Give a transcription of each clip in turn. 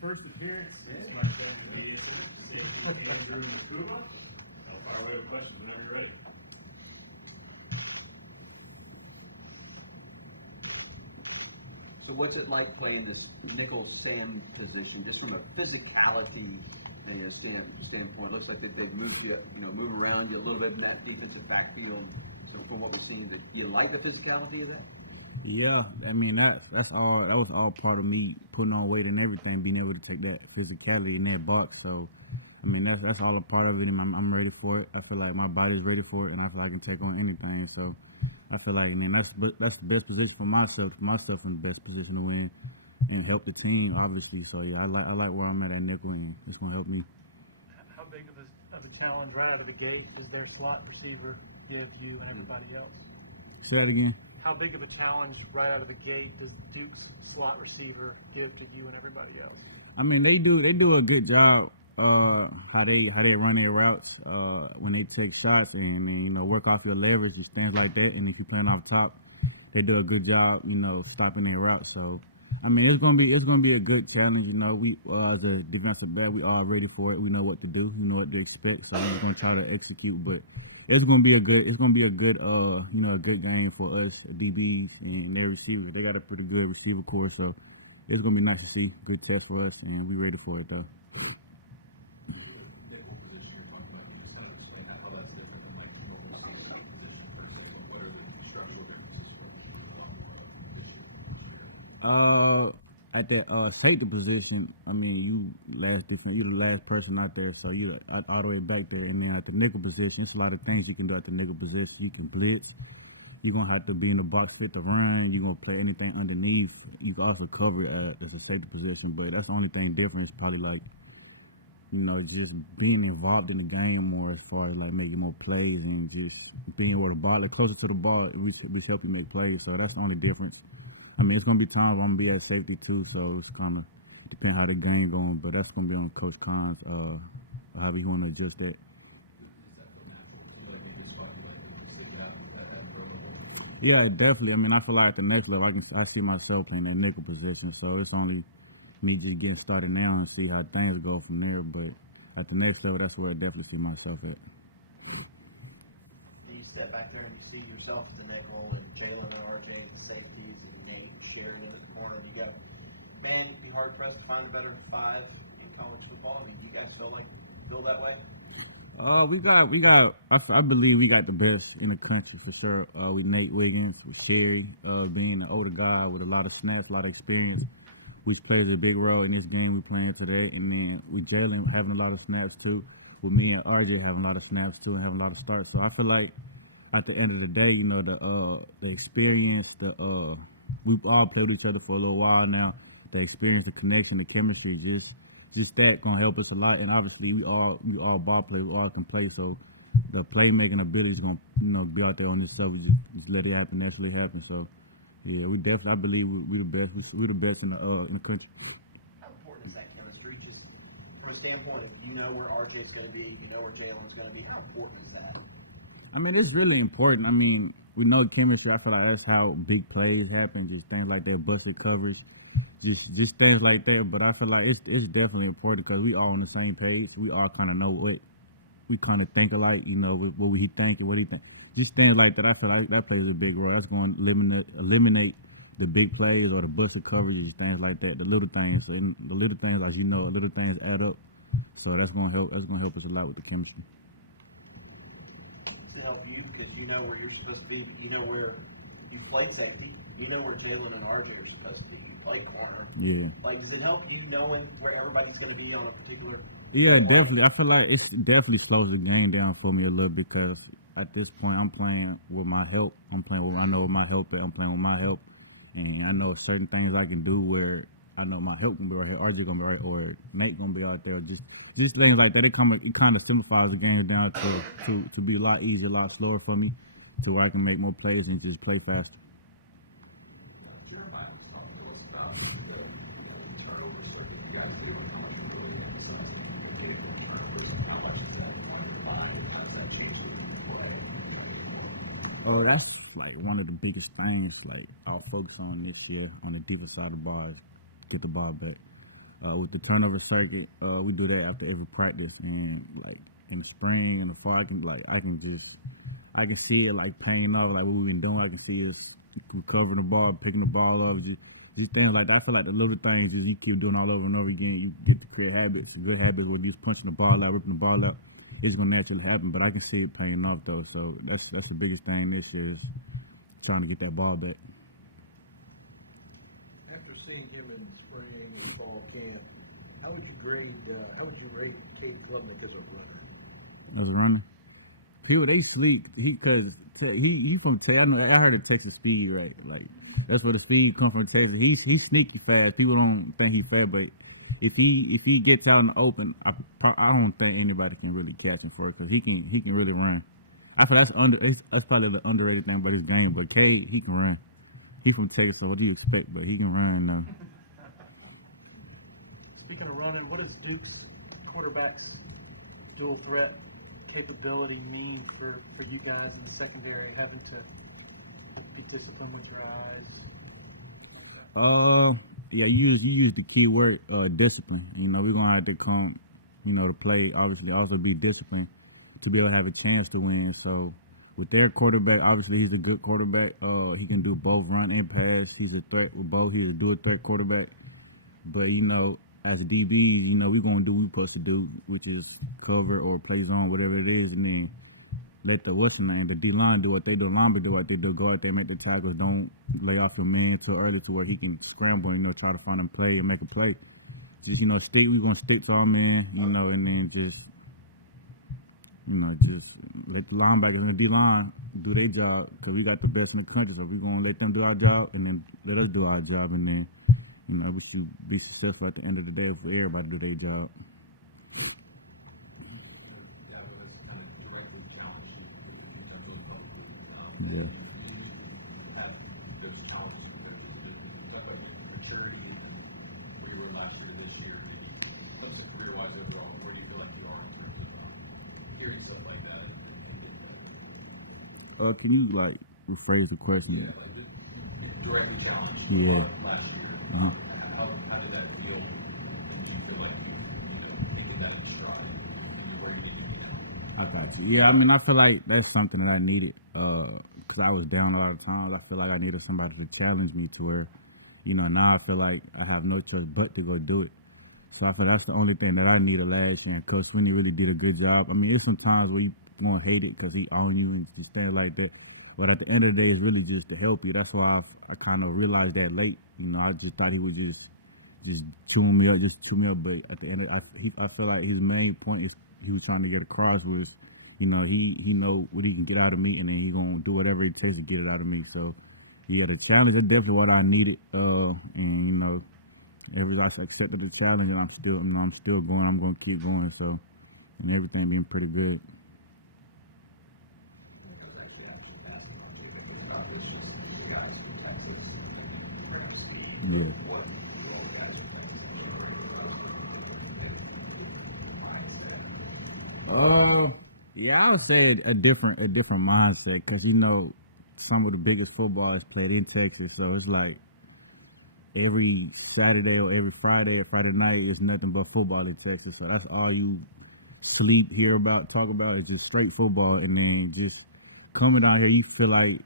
first appearance. Yeah, my friend, Andrew Mukuba. I'll fire away a question when I'm ready. So what's it like playing this nickel Sam position, just from a physicality standpoint? Looks like they've moved you, move around you a little bit in that defensive backfield. So from what we've seen, do you like the physicality of that? Yeah, I mean that's all. That was all part of me putting on weight and everything, being able to take that physicality in that box. So, I mean that's all a part of it, and I'm ready for it. I feel like my body's ready for it, and I feel like I can take on anything. So, I feel like that's the best position for myself. Myself in the best position to win and help the team, obviously. So yeah, I like where I'm at nickel, and it's gonna help me. How big of a challenge right out of the gate does their slot receiver give you and everybody else? Say that again. How big of a challenge right out of the gate does Duke's slot receiver give to you and everybody else? I mean, they do a good job how they run their routes when they take shots and work off your leverage and things like that. And if you're playing off top, they do a good job stopping their routes. So I mean, it's gonna be a good challenge. We as a defensive back, we are ready for it. We know what to do. We know what to expect. So we're gonna try to execute, but. It's gonna be a good a good game for us DBs and their receivers. They got a pretty good receiver core, so it's gonna be nice to see. Good test for us, and we're ready for it though. At that safety position, I mean, you're the last person out there, so you're all the way back there. And then at the nickel position, it's a lot of things you can do at the nickel position. You can blitz. You're going to have to be in the box fit to run. You're going to play anything underneath. You can also cover it as a safety position, but that's the only thing different is probably like, just being involved in the game more as far as like making more plays and just being able to ball, closer to the ball, we help you make plays. So that's the only difference. I mean, it's going to be times where I'm going to be at safety too, so it's kind of depend how the game going, but that's going to be on Coach Khan's, how he want to adjust that. Yeah, definitely. I mean, I feel like at the next level, I see myself in that nickel position, so it's only me just getting started now and see how things go from there, but at the next level, that's where I definitely see myself at. You step back there and you see yourself as the nickel and Jalen and RJ as the safeties and Nate Sheridan at the corner, and you go, man, you're hard pressed to find a better five in college football. I mean, you guys feel that way? I believe we got the best in the country for sure. With Nate Wiggins, with Sherry, being an older guy with a lot of snaps, a lot of experience, which plays a big role in this game we're playing today. And then with Jalen having a lot of snaps too, with me and RJ having a lot of snaps too and having a lot of starts. So I feel like at the end of the day, the experience, we've all played with each other for a little while now. The experience, the connection, the chemistry, just that gonna help us a lot. And obviously, we all ball players, we all can play. So the playmaking ability is gonna be out there on this stuff. Just let it happen, naturally happen. So yeah, we definitely, I believe we're the best. We're the best in the country. How important is that chemistry? Just from a standpoint of where RJ's going to be, where Jalen's going to be. How important is that? I mean, it's really important. I mean, we know chemistry. I feel like that's how big plays happen. Just things like that, busted coverage, just things like that. But I feel like it's definitely important because we all on the same page. We all kind of know what we kind of think alike. What he think and what he think. Just things like that. I feel like that plays a big role. That's going to eliminate the big plays or the busted coverages, things like that. The little things, and the little things, as little things add up. So that's going to help. That's going to help us a lot with the chemistry. To help you, because you know where you're supposed to be. You know where you play safety. You know where Jalen and RJ are supposed to be. You play corner. Yeah. Like, does it help you knowing where everybody's going to be on a particular? Yeah, definitely. I feel like it definitely slows the game down for me a little because at this point I'm playing with my help. I know where my help is. I'm playing with my help, and I know certain things I can do where I know my help can be right here, RJ gonna be right, or Nate gonna be out there. Just things like that. It kind of simplifies the game down to be a lot easier, a lot slower for me, to where I can make more plays and just play faster. Oh, that's like one of the biggest things. Like I'll focus on this year on the defensive side of the ball, is get the ball back. with the turnover circuit, we do that after every practice, and like in the spring and the fall, I can see it like paying off, like what we've been doing. I can see us recovering the ball, picking the ball up, just these things like that. I feel like the little things you keep doing all over and over again, you get to create habits, good habits where you just punching the ball out, whipping the ball up. It's gonna naturally happen, but I can see it paying off though. So that's the biggest thing this year is trying to get that ball back. After seeing him in spring game and fall camp, how would you rate Cade Klubnik as a runner? As a runner, they sleep. He from Texas. I heard of Texas speed. Like that's where the speed come from. Texas. He's sneaky fast. People don't think he's fast, but if he gets out in the open, I don't think anybody can really catch him for it because he can really run. I feel that's probably the underrated thing about his game. But Cade, he can run. He from Texas, so what do you expect? But he can run though. Speaking of running, what does Duke's quarterback's dual threat capability mean for you guys in the secondary, having to be disciplined with your eyes? Yeah, you use the key word, discipline. We're gonna have to come, to play. Obviously, also be disciplined to be able to have a chance to win. So, with their quarterback, obviously he's a good quarterback. He can do both run and pass. He's a threat with both. He's a dual threat quarterback. But as DBs, we're gonna do what we're supposed to do, which is cover or play zone, whatever it is, and then let the D line do what they do, linemen do what they do, go out there, make the tackles, don't lay off your man too early to where he can scramble and try to find a play and make a play. Just we're gonna stick to our man, and then just let the linebackers and the D line do their job because we got the best in the country, so we're gonna let them do our job and then let us do our job, and then we should be successful at the end of the day if everybody do their job. Yeah. Can you rephrase the question? Yeah. Directly challenged. Yeah. How did that feel? Like thinking that you stride. What do you think? I got you. Yeah, I feel like that's something that I needed because I was down a lot of times. I feel like I needed somebody to challenge me to where, now I feel like I have no choice but to go do it. So I feel that's the only thing that I needed last year. And Coach Sweeney really did a good job. There's some times where you going to hate it because he on you and you stand like that. But at the end of the day, it's really just to help you. That's why I kind of realized that late. I just thought he was just chewing me up. But at the end, I feel like his main point is he was trying to get across was, he know what he can get out of me, and then he gonna do whatever it takes to get it out of me. So, yeah, the challenge is definitely what I needed. And everybody accepted the challenge, and I'm still going. I'm gonna keep going. So, and everything been pretty good. Yeah. Yeah, I would say a different mindset because some of the biggest football is played in Texas, so it's like every Saturday or every Friday or Friday night is nothing but football in Texas. So that's all you sleep, hear about, talk about is just straight football, and then just coming down here, you feel like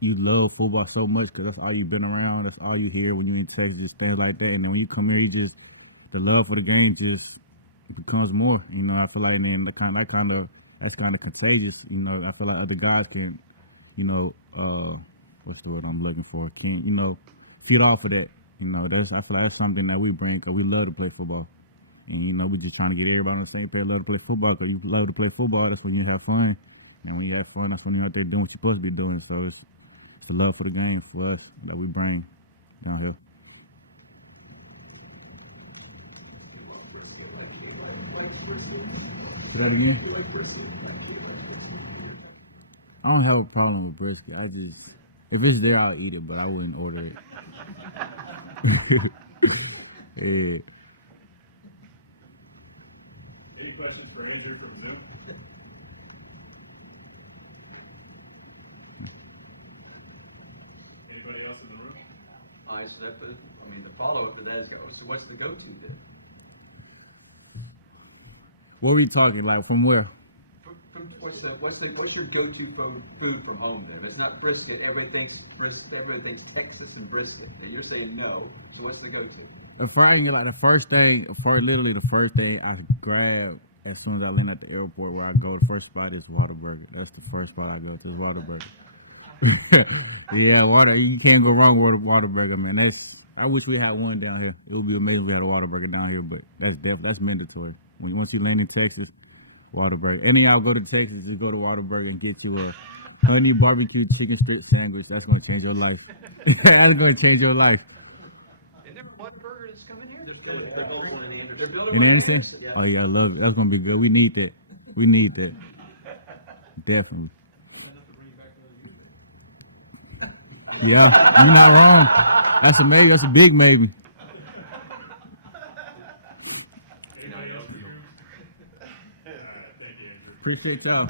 you love football so much because that's all you've been around. That's all you hear when you're in Texas, things like that. And then when you come here, the love for the game just becomes more. I feel like then that's kind of contagious. I feel like other guys can, what's the word I'm looking for? Can feed off of that. I feel like that's something that we bring because we love to play football. And we just trying to get everybody on the same page. Love to play football because you love to play football. That's when you have fun. And when you have fun, that's when you're out there doing what you're supposed to be doing. So it's the love for the game for us that we bring down here. Say that again? I don't have a problem with brisket. If it's there, I'll eat it, but I wouldn't order it. Yeah. Any questions for Andrew from Zoom? Anybody else in the room? The follow-up to that is, so what's the go-to there? What we talking, like, from where? What's your go-to food from home then? It's not brisket. Everything's Texas and brisket, and you're saying no. So what's the go-to? Literally the first thing I grab as soon as I land at the airport where I go, the first spot is Whataburger. That's the first spot I go to, Whataburger. Yeah, you can't go wrong with Whataburger, man. I wish we had one down here. It would be amazing if we had a Whataburger down here, but that's mandatory. Once you land in Texas, Whataburger. Any y'all go to Texas, just go to Whataburger and get you a honey barbecue chicken strip sandwich. That's gonna change your life. That's gonna change your life. Isn't there one burger that's coming here? They're building one in Anderson. They're building In one in Anderson? Anderson. Yeah. Oh yeah, I love it. That's gonna be good. We need that. We need that. Definitely. Yeah, you're not wrong. That's a maybe. That's a big maybe. Appreciate y'all.